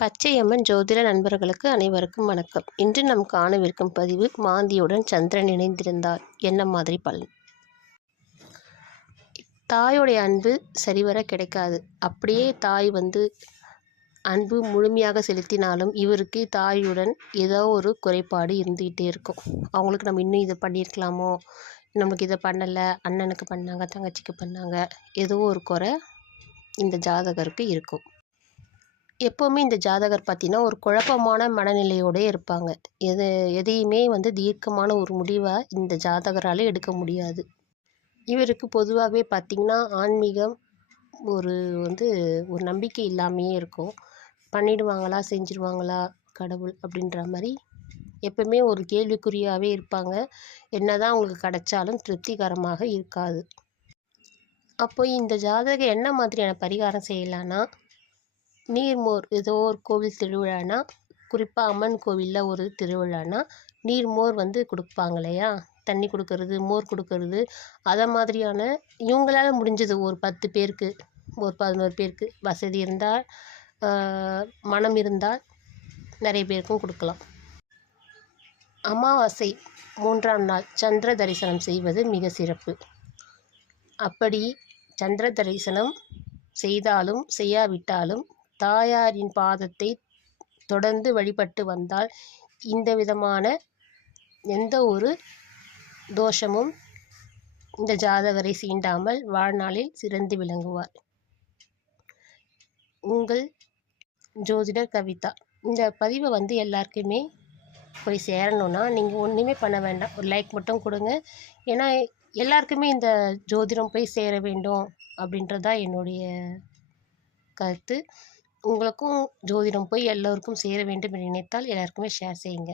பச்சையம்மன் ஜோதிட நண்பர்களுக்கு அனைவருக்கும் வணக்கம். இன்று நாம் காணவிருக்கும் பதிவு மாந்தியுடன் சந்திரன் இணைந்திருந்தால் என்ன மாதிரி பலன். தாயோடைய அன்பு சரிவர கிடைக்காது. அப்படியே தாய் அன்பு முழுமையாக செலுத்தினாலும் இவருக்கு தாயுடன் ஏதோ ஒரு குறைபாடு இருந்துக்கிட்டே இருக்கும். அவங்களுக்கு நம்ம இன்னும் இதை பண்ணியிருக்கலாமோ, நமக்கு இதை பண்ணலை, அண்ணனுக்கு பண்ணாங்க, தங்கச்சிக்கு பண்ணாங்க, ஏதோ ஒரு குறை இந்த ஜாதகருக்கு இருக்கும். எப்போவுமே இந்த ஜாதகர் பார்த்திங்கன்னா ஒரு குழப்பமான மனநிலையோடு இருப்பாங்க. எதையுமே தீர்க்கமான ஒரு முடிவை இந்த ஜாதகரால் எடுக்க முடியாது. இவருக்கு பொதுவாகவே பார்த்திங்கன்னா ஆன்மீகம் ஒரு ஒரு நம்பிக்கை இல்லாமையே இருக்கும். பண்ணிடுவாங்களா, செஞ்சுருவாங்களா கடவுள் அப்படின்ற மாதிரி எப்பவுமே ஒரு கேள்விக்குறியாகவே இருப்பாங்க. என்னதான் அவங்களுக்கு கிடைச்சாலும் திருப்திகரமாக இருக்காது. அப்போ இந்த ஜாதகம் என்ன மாதிரியான பரிகாரம் செய்யலான்னா, நீர்மோர் ஏதோ ஒரு கோவில் திருவிழானா, குறிப்பாக அம்மன் கோவிலில் ஒரு திருவிழானா நீர்மோர் கொடுப்பாங்க இல்லையா, தண்ணி கொடுக்கறது, மோர் கொடுக்கறது, அதை மாதிரியான இவங்களால் முடிஞ்சது ஒரு 10 பேருக்கு, ஒரு 11 பேருக்கு வசதி இருந்தால், மனம் இருந்தால் நிறைய பேருக்கும் கொடுக்கலாம். அமாவாசை 3ஆம் நாள் சந்திர தரிசனம் செய்வது மிக சிறப்பு. அப்படி சந்திர தரிசனம் செய்தாலும் செய்யாவிட்டாலும் தாயாரின் பாதத்தை தொடர்ந்து வழிபட்டு வந்தால் இந்த விதமான எந்த ஒரு தோஷமும் இந்த ஜாதகரை சீண்டாமல் வாழ்நாளில் சிறந்து விளங்குவார். உங்கள் ஜோதிடர் கவிதா. இந்த பதிவை எல்லாருக்குமே போய் சேரணும்னா நீங்கள் ஒன்றுமே பண்ண வேண்டாம், ஒரு லைக் மட்டும் கொடுங்க. ஏன்னா எல்லாருக்குமே இந்த ஜோதிடம் போய் சேர வேண்டும் அப்படின்றதான் என்னுடைய கருத்து. உங்களுக்கும் ஜோதிடம் போய் எல்லோருக்கும் சேர வேண்டும் என்று நினைத்தால் எல்லாருக்குமே ஷேர் செய்யுங்க.